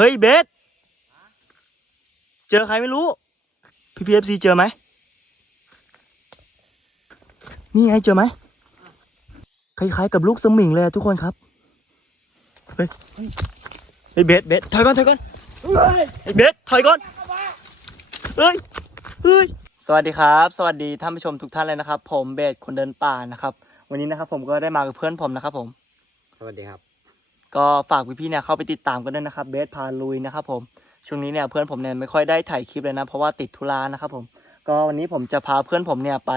เฮ้ยเบสเจอใครไม่รู้ พี่พีเอฟซีเจอไหม นี่ไงเจอไหม คล้ายๆกับลูกสมิงเลยทุกคนครับ เฮ้ย เฮ้ยเบสเบสถอยก่อนถอยก่อนเฮ้ยเบสถอยก่อน เฮ้ย เฮ้ย สวัสดีครับ สวัสดีท่านผู้ชมทุกท่านเลยนะครับ ผมเบสคนเดินป่านะครับ วันนี้นะครับผมก็ได้มากับเพื่อนผมนะครับผม สวัสดีครับ ก็ฝากพี่ๆเนี่ยเข้าไปติดตามกันด้วยนะครับเบสพาลุยนะครับผมช่วงนี้เนี่ยเพื่อนผมเนี่ยไม่ค่อยได้ถ่ายคลิปเลยนะ เพราะว่าติดธุระนะครับผมก็วันนี้ผมจะพาเพื่อนผมเนี่ยไป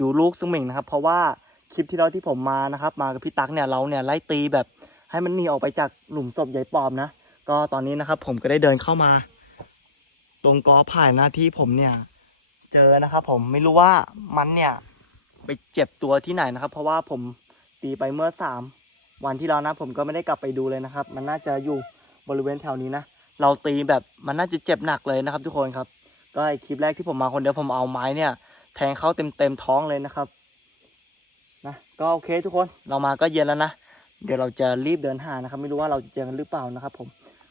ดูลูกสมิงนะครับ เพราะว่าคลิปที่เราที่ผมมานะครับ มากับพี่ตั๊กเนี่ยเราเนี่ยไล่ตีแบบให้มันหนีออกไปจากหลุมศพใหญ่ปอมนะ ก็ตอนนี้นะครับ ผมก็ได้เดินเข้ามา ตรงกอผ่านหน้าที่ผมเนี่ย เจอนะครับ ผมไม่รู้ว่ามันเนี่ย ไปเจ็บตัวที่ไหนนะครับ เพราะว่าผมตีไปเมื่อสาม วันที่แล้วนะผมก็ไม่ได้กลับไปดูเลยนะครับ มันน่าจะอยู่บริเวณแถวนี้นะ เราตีแบบมันน่าจะเจ็บหนักเลยนะครับ ทุกคนครับ ก็ไอคลิปแรกที่ผมมาคนเดียวผมเอาไม้เนี่ย แทงเข้าเต็มเต็มท้องเลยนะครับนะก็โอเคทุกคนเรามาก็เย็นแล้วนะ เดี๋ยวเราจะรีบเดินหานะครับ ไม่รู้ว่าเราจะเจอกันหรือเปล่านะครับ ผม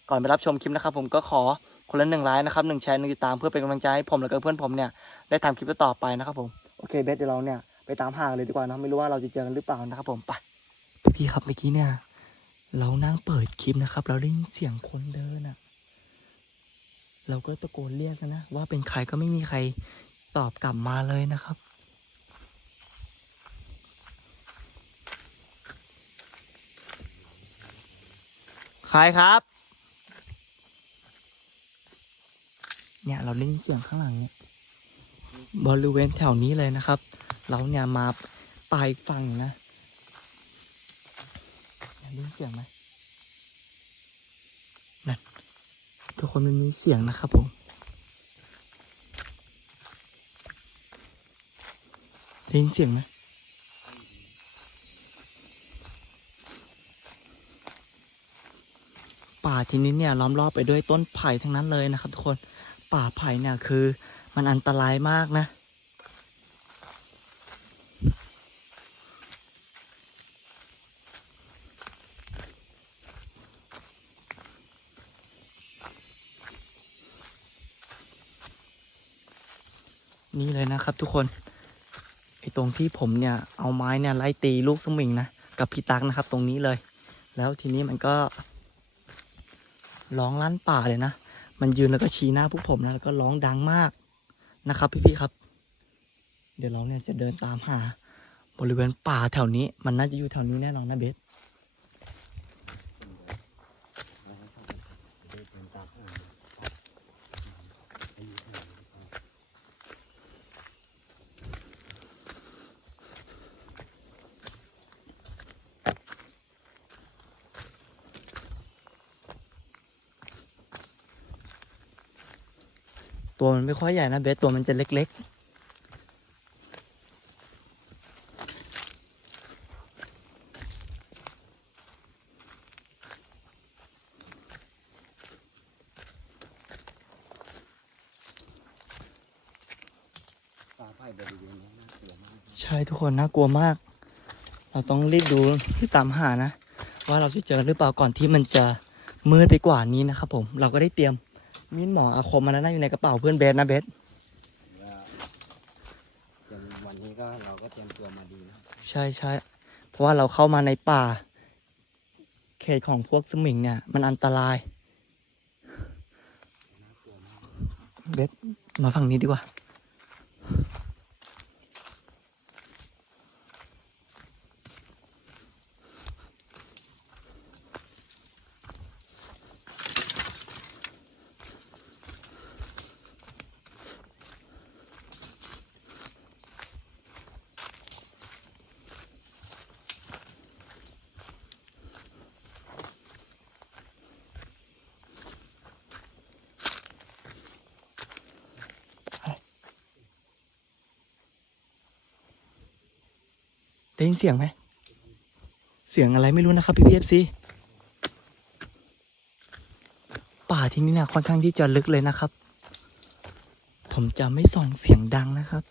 ก่อนไปรับชมคลิปนะครับ ผมก็ขอคนละหนึ่งไลค์นะครับหนึ่งแชร์หนึ่งติดตามเพื่อเป็นกำลังใจให้ผมและก็เพื่อนผมเนี่ยได้ทำคลิปต่อไปนะครับผมโอเคเบสเดี๋ยวเราเนี่ยไปตามหาเลยดีกว่านะไม่รู้ว่าเราจะเจอกันหรือเปล่านะครับผมไป พี่ครับเมื่อกี้เนี่ย เรานั่งเปิดคลิปนะครับ เราได้ยินเสียงคนเดินอะเราก็ตะโกนเรียกนะ ว่าเป็นใครก็ไม่มีใครตอบกลับมาเลยนะครับใครครับ เนี่ยเราได้ยินเสียงข้างหลังเนี่ยบริเวณแถวนี้เลยนะครับ เราเนี่ยมาปลายฝั่งนะ ได้ยินเสียงไหมนั่นทุกคนมันมีเสียงนะครับผมได้ยินเสียงไหมป่าที่นี้เนี่ยล้อมรอบไปด้วยต้นไผ่ทั้งนั้นเลยนะครับ ทุกคนป่าไผ่เนี่ยคือมันอันตรายมากนะ นะครับทุกคนไอตรงที่ผมเนี่ยเอาไม้เนี่ยไล่ตีลูกสมิงนะกับพี่ตักนะครับ ตรงนี้เลย แล้วทีนี้มันก็ร้องลั่นป่าเลยนะ มันยืนแล้วก็ชี้หน้าพวกผมนะแล้วก็ร้องดังมากนะครับ พี่ๆครับ เดี๋ยวเราเนี่ยจะเดินตามหา บริเวณป่าแถวนี้ มันน่าจะอยู่แถวนี้แน่นอนนะเบส ตัวมัน ไม่ค่อยใหญ่นะเบสตัวมันจะเล็กๆใช่ทุกคนน่ากลัวมาก เราต้องรีบดูที่ตามหานะ ว่าเราจะเจอหรือเปล่าก่อนที่มันจะมืดไปกว่านี้นะครับผม เราก็ได้เตรียม มีดหมออาคมมาแล้วนะอยู่ในกระเป๋าเพื่อนเบสนะเบสว่าจนวันนี้ก็เราก็เตรียมตัวมาดีนะใช่ใช่เพราะว่าเราเข้ามาในป่า เขตของพวกสมิงเนี่ย มันอันตรายน่ากลัวมากเบสมาฝั่งนี้ดีกว่า ยินเสียงไหม เสียงอะไรไม่รู้นะครับพี่พีเอฟซีป่าที่นี่นะค่อนข้างที่จะลึกเลยนะครับ ผมจะไม่ส่องเสียงดังนะครับ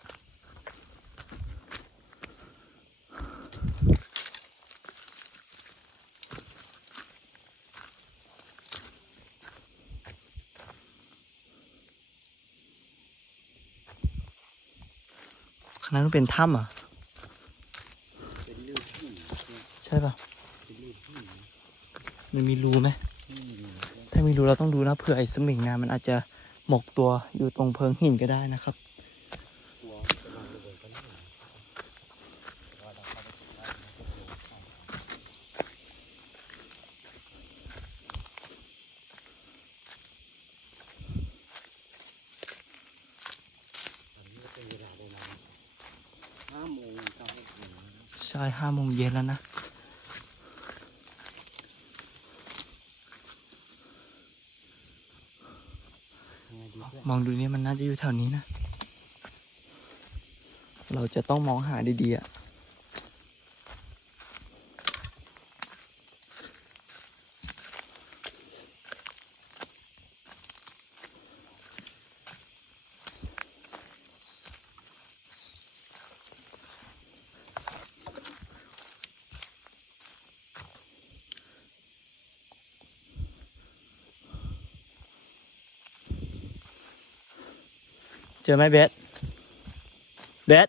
ขนาดนั้นเป็นถ้ำอะ ช่ปะมันมีรูไหมถ้ามีรูเราต้องดูนะเผื่อไอ้สมิงงานมันอาจจะหมกตัวอยู่ตรงเพิงหินก็ได้นะครับใช่ห้าโมงเย็นแล้วนะ ยังไงดีเพื่อน มองดูนี่มันน่าจะอยู่แถวนี้นะ เราจะต้องมองหาดีๆอะ เจอไหมเบส เบส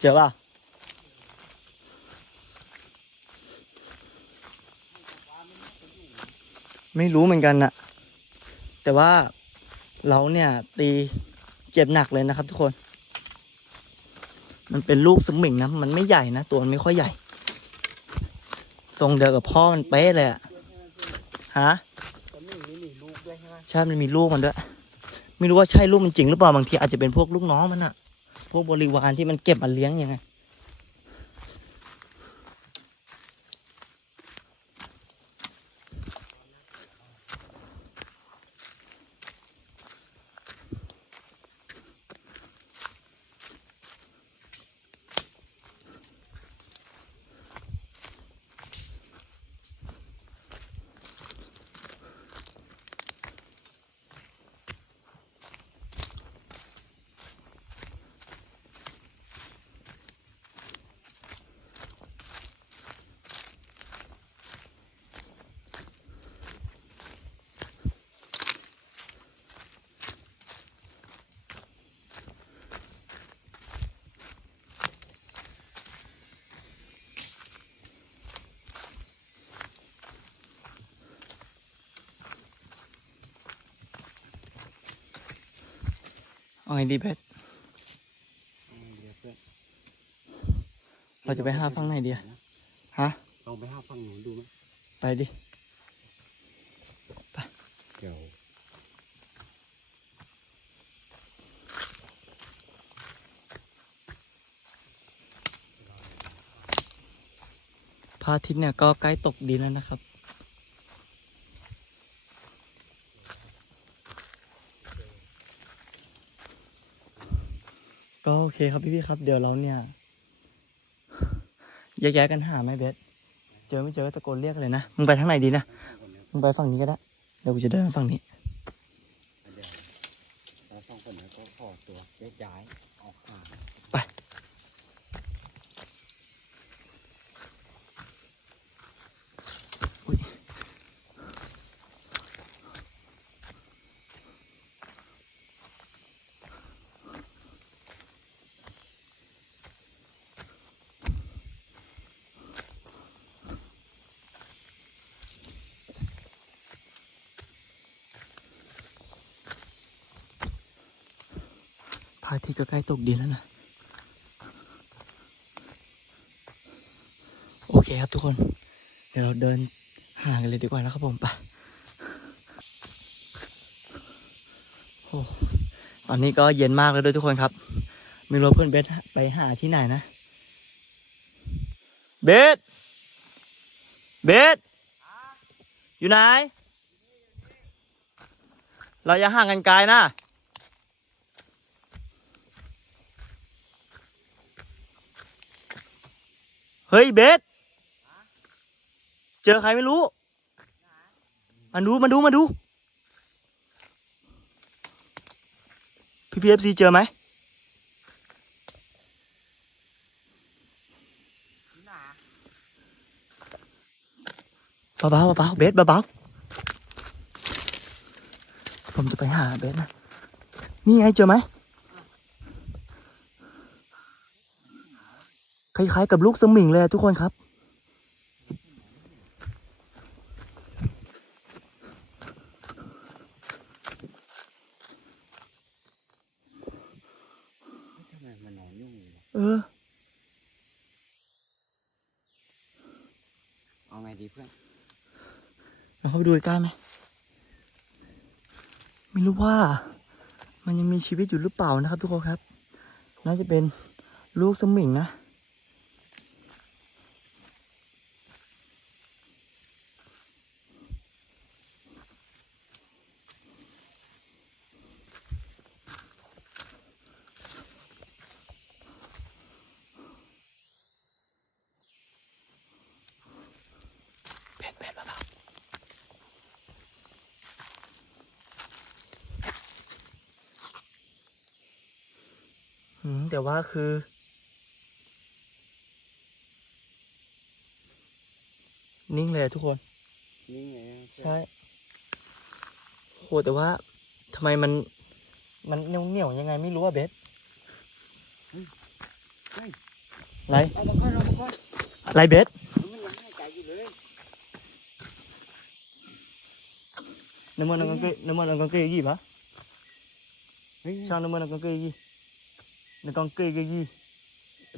เจอป่ะไม่รู้เหมือนกันนะแต่ว่าเราเนี่ยตีเจ็บหนักเลยนะครับทุกคน มันเป็นลูกสมิงนะ มันไม่ใหญ่นะ ตัวมันไม่ค่อยใหญ่ ทรงเดียวกับพ่อมันเป๊ะเลยอะฮะใช่ มันมีลูกมันด้วย ไม่รู้ว่าใช่ลูกมันจริงหรือเปล่าบางทีอาจจะเป็นพวกลูกน้องมันอะพวกบริวารที่มันเก็บมาเลี้ยงยังไง เอาไงดีเพชรอืมเดี๋ยวเพื่อนเราจะไปหาฝั่งไหนดีอะฮะลองไปหาฝั่งหนูนดูไหมไปดิเดี๋ยวพระอาทิตย์เนี่ยก็ใกล้ตกดินแล้วนะครับ ก็โอเคครับพี่ๆครับ เดี๋ยวเราเนี่ยแยกย้ายกันหาไหมเบสเจอไม่เจอก็ตะโกนเรียกเลยนะ มึงไปทางไหนดีนะ มึงไปฝั่งนี้ก็ได้ เดี๋ยวกูจะเดินฝั่งนี้ เดี๋ยวเราสองคนนั้นก็ขอตัวแยกย้ายออกห่าง พระ อาทิตย์ก็ใกล้ตกดินแล้วนะ โอเคครับทุกคน เดี๋ยวเราเดินห่างกันเลยดีกว่านะครับผมไปโอ้ตอนนี้ก็เย็นมากเลยด้วยทุกคนครับ ไม่รู้เพื่อนเบสไปหาที่ไหนนะ เบส เบส อยู่ไหน เราอย่าห่างกันไกลนะ เฮ้ยเบสเจอใครไม่รู้มาดูมาดูมาดู พี่พีเอฟซีเจอไหมเบาๆเบาๆเบสเบาๆผมจะไปหาเบสนะ นี่ไงเจอไหม คล้ายๆกับลูกสมิงเลยอะทุกคนครับทำไมมันนอนยุ่งอยู่วะเออ เอาไงดีเพื่อนเราเข้าไปดูใกล้ๆไหมไม่รู้ว่า มันยังมีชีวิตอยู่หรือเปล่านะครับ ทุกคนครับ น่าจะเป็นลูกสมิงนะ เบ็ดเบ็ดเบาๆอืม แต่ว่าคือ นิ่งเลยอะทุกคนนี่ไงเพื่อนใช่โหแต่ว่าทำไมมัน มันเหนียวเหนียวๆยังไงไม่รู้อะเบสเฮ้ยไรเอามาก่อนเอามาก่อนไรเบสมันยังหายใจอยู่เลยน้ำมันน้ำกันเกยน้ำมันน้ำกันเกยยี่ปะเฮ้ยช่างน้ำมันน้ำกันเกย ยี่น้ำกันเกยยี่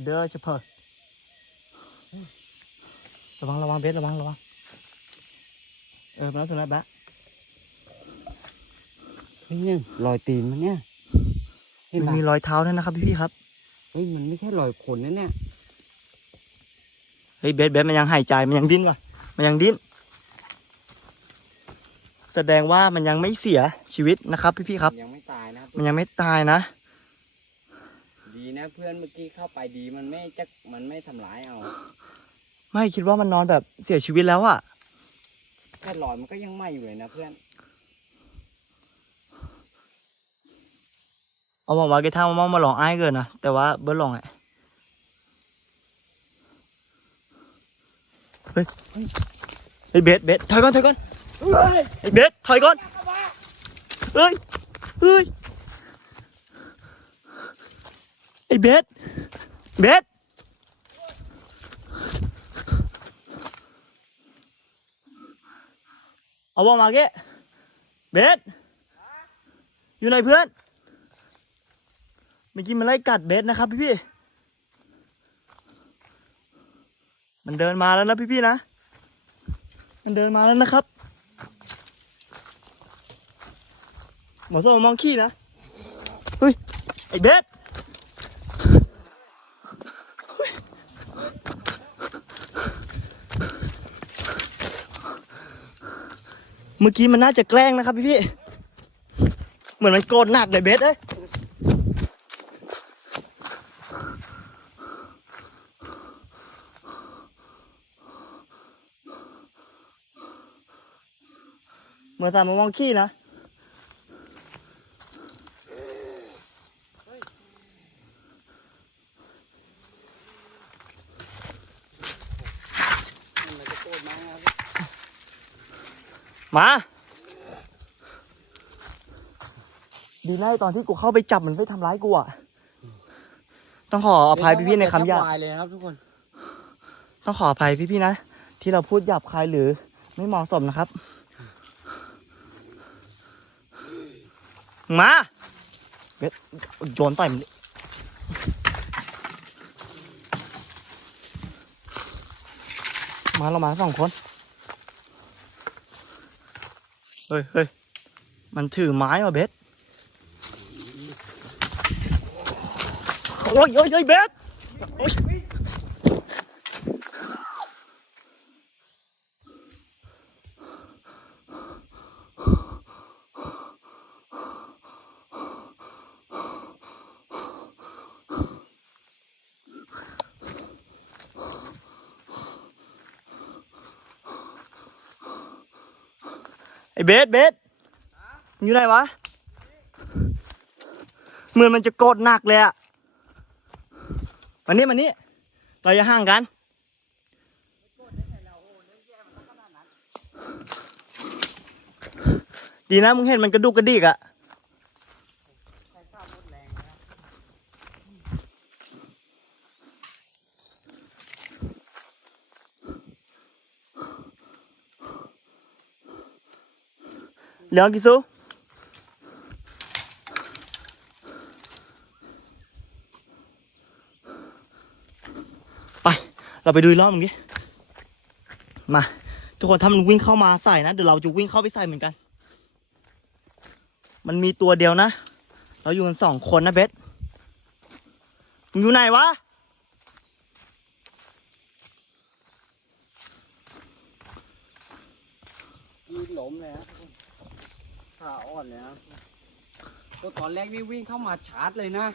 เด้อเฉพาะระวังระวังเบสระวังระวังเออมาแล้วสุนัขแบะเฮ้ยเนี่ยรอยตีนมันเนี่ยเห็นมันปะมีรอยเท้าด้วยนะครับพี่ๆครับเฮ้ยมันไม่ใช่รอยขนนะเนี่ยเฮ้ยเบสเบสมันยังหายใจมันยังดิ้นก่อนมันยังดิ้นแสดงว่ามันยังไม่เสียชีวิตนะครับ พี่ๆครับ มันยังไม่ตายนะ มันยังไม่ตายนะ ดีนะ เพื่อนเมื่อกี้เข้าไปดีมันไม่จะมันไม่ทำร้ายเอา ไม่คิดว่ามันนอนแบบเสียชีวิตแล้วอะแค่รอยมันก็ยังไหม้อยู่เลยนะเพื่อน เอาบอกว่าแกท่ามามาลองไอ้ายเกินนะแต่ว่าเบิร์ดลองไงเฮ้ยเฮ้ยเบสเบสถอยก่อนถอยก่อนเฮ้ยเบสถอยก่อนเฮ้ยเฮ้ย ไอ้เบสเบสเอาบอกมาแกเบสอยู่ไหนเพื่อนเมื่อกี้มันไล่กัดเบสนะครับพี่พี่มันเดินมาแล้วนะพี่พี่นะ มันเดินมาแล้วนะครับหมอโซ่มองขี้นะ เฮ้ย ไอ้เบสเฮ้ย เมื่อกี้มันน่าจะแกล้งนะครับพี่พี่เหมือนมันโกรธหนักเลยเบสเอ้ยเหมือนสามมามองขี้นะ มันจะโกรธมากนะครับ มาดีนะไอ้ตอนที่กูเข้าไปจับมันไม่ทำร้ายกูอะ ต้องขออภัยพี่ๆในคำหยาบแทวายเลยนะครับทุกคน ต้องขออภัยพี่ๆนะ ที่เราพูดหยาบคายหรือไม่เหมาะสมนะครับ มาเบ็ดโยนต่อยมันดิมาเรามาสองคน เฮ้ยเฮ้ยมันถือไม้ว่ะเบสโอ้ยโอ้ยโอ้ยเบสโอ้ย อ้เบสเบสมันอยู่ไหนวะเหมือนมันจะโกดหนักเลยอะมานี่มานี่เราจะห่างกันดีนะมึงเห็นมันกระดุกกระดิกอะ เลี้ยงกิซูไปเราไปดูรอบหนึงดิมา ทุกคนถ้ามันวิ่งเข้ามาใส่นะ เดี๋ยวเราจะวิ่งเข้าไปใส่เหมือนกัน มันมีตัวเดียวนะ เราอยู่กันสองคนนะเบสมึงอยู่ไหนวะยืนหลมเลยฮะ ขาอ่อนเลยนะก็ตอนแรกนี่วิ่งเข้ามาชาร์จเลยนะ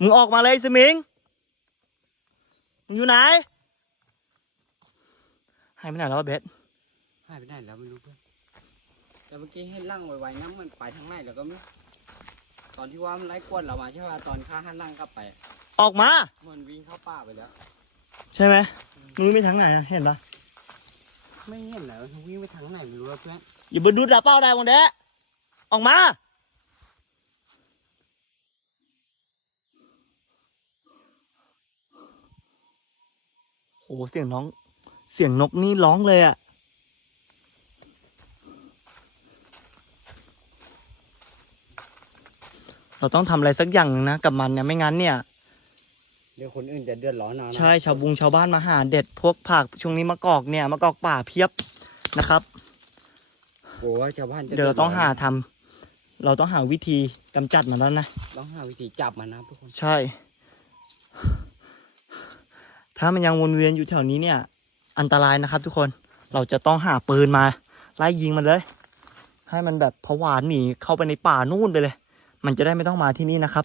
มึงออกมาเลยสมิง มึงอยู่ไหน หายไปไหนแล้ววะเบสหายไปไหนแล้วไม่รู้เพื่อนแต่เมื่อกี้เห็นร่างไวๆนะมันไปทางไหนแล้วก็ไม่รู้ตอนที่ว่ามันไล่กวนเรามาใช่ป่ะตอนข้าหันร่างกลับไปอะออกมา มันวิ่งเข้าป่าไปแล้ว ใช่ไหมมึงไม่ทางไหนอะเห็นปะไม่เห็นแล้วมันวิ่งไปทางไหนไม่รู้แล้วเพื่อนอย่าบดูดดาเป้าได้วังเดะ ออกมาโหเสียงน้อง เสียงนกนี่ร้องเลยอะเราต้องทำอะไรสักอย่างหนึงนะ กับมันเนี่ยไม่งั้นเนี่ย เดี๋ยวคนอื่นจะเดือดร้อนเอานะใช่ชาวบุงชาวบ้านมาหาเด็ดพวกผักช่วงนี้มะกอกเนี่ยมะกอกป่าเพียบนะครับ กลัวว่าชาวบ้านจะเดี๋ยวเราต้องหาทำ เราต้องหาวิธีกำจัดมันแล้วนะ ต้องหาวิธีจับมันนะทุกคน ใช่ ถ้ามันยังวนเวียนอยู่แถวนี้เนี่ย อันตรายนะครับ ทุกคน เราจะต้องหาปืนมา ไล่ยิงมันเลย ให้มันแบบผวาหนีเข้าไปในป่านู่นไปเลย มันจะได้ไม่ต้องมาที่นี่นะครับ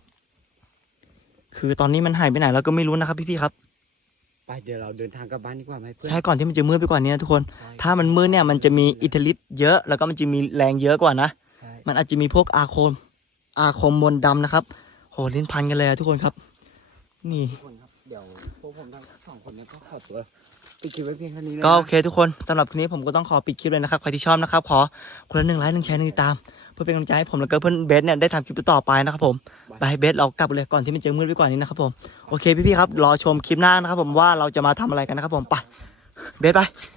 คือตอนนี้มันหายไปไหนเราก็ไม่รู้นะครับพี่ๆครับ ไปเดี๋ยวเราเดินทางกลับบ้านดีกว่าไหมเพื่อน ใช่ก่อนที่มันจะมืดไปกว่านี้นะทุกคนใช่ถ้ามันมืดเนี่ยมันจะมีอิทธิฤทธิ์เยอะ แล้วก็มันจะมีแรงเยอะกว่านะใช่ มันอาจจะมีพวกอาคม อาคมมนต์ดำนะครับโหลิ้นพันกันเลยอะทุกคนครับ นี่ทุกคนครับเดี๋ยวพวกผมทั้งสองคนเนี้ก็ขอตัวปิดคลิปไว้เพียงเท่านี้เลยก็นะโอเคทุกคนสำหรับคลิปนี้ผมก็ต้องขอปิดคลิปเลยนะครับใครที่ชอบนะครับขอคนละหนึ่งไลค์หนึ่งแชร์หนึ่งติดตาม เพื่อเป็นกำลังใจให้ผมแล้วก็เพื่อนเบสเนี่ยได้ทำคลิปต่อไปนะครับผมไปให้เบสเรากลับเลยก่อนที่มันจะมืดไปกว่านี้นะครับผมโอเคพี่ๆครับรอชมคลิปหน้านะครับผมว่าเราจะมาทำอะไรกันนะครับผมไปเบสไปไ